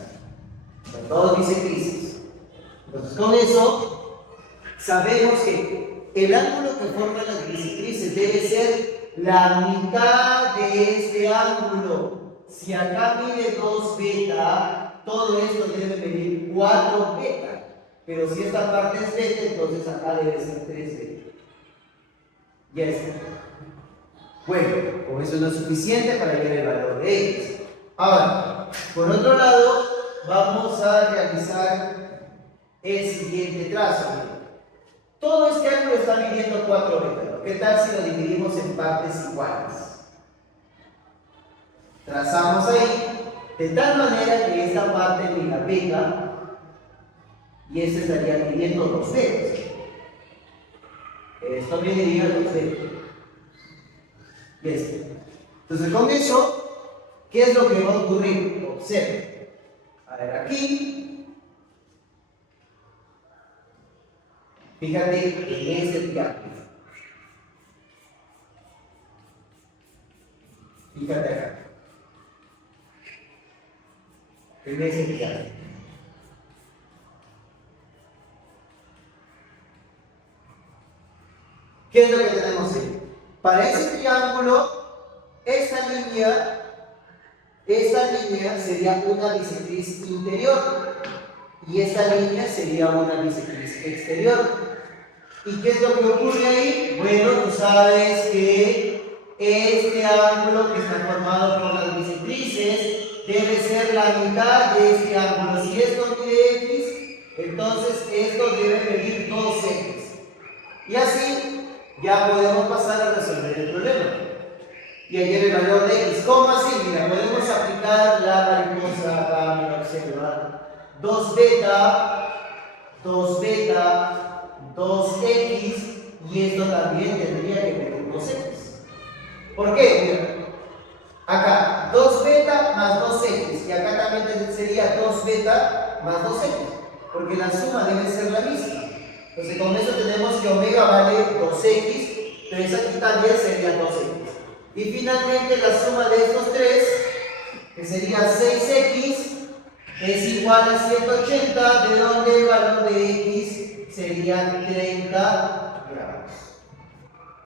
Son dos bisectrices. Entonces con eso sabemos que el ángulo que forman las bisectrices debe ser la mitad de este ángulo. Si acá mide 2 beta, todo esto debe medir 4 beta. Pero si esta parte es beta, entonces acá debe ser 3 beta. Ya está. Bueno, con eso no es suficiente para hallar el valor de X. Ahora, por otro lado, vamos a realizar el siguiente trazo. Todo este ángulo está midiendo 4 beta. ¿Qué tal si lo dividimos en partes iguales? Trazamos ahí, de tal manera que esta parte mida beta y este estaría midiendo 2 betas. Esto mediría 2 betas. Y este. Entonces, con eso, ¿qué es lo que va a ocurrir? Observen. A ver, aquí, fíjate en este triángulo. Fíjate acá. en ese triángulo. ¿Qué es lo que tenemos ahí? Para ese triángulo, esta línea sería una bisectriz interior y esta línea sería una bisectriz exterior. ¿Y qué es lo que ocurre ahí? Bueno, tú sabes que este ángulo que está formado por las bisectrices debe ser la mitad de este ángulo. Si esto mide x, entonces esto debe medir 2x. Y así ya podemos pasar a resolver el problema. Y ayer el valor de x. ¿Cómo así? Mira, podemos aplicar la mariposa acá, mira, observa. 2 beta, 2x, y esto también tendría que medir 2x. ¿Por qué? Mira, acá 2 beta más 2x, y acá también sería 2 beta más 2x, porque la suma debe ser la misma. Entonces con eso tenemos que omega vale 2x, entonces aquí también sería 2x. Y finalmente la suma de estos tres, que sería 6x, es igual a 180, de donde el valor de x sería 30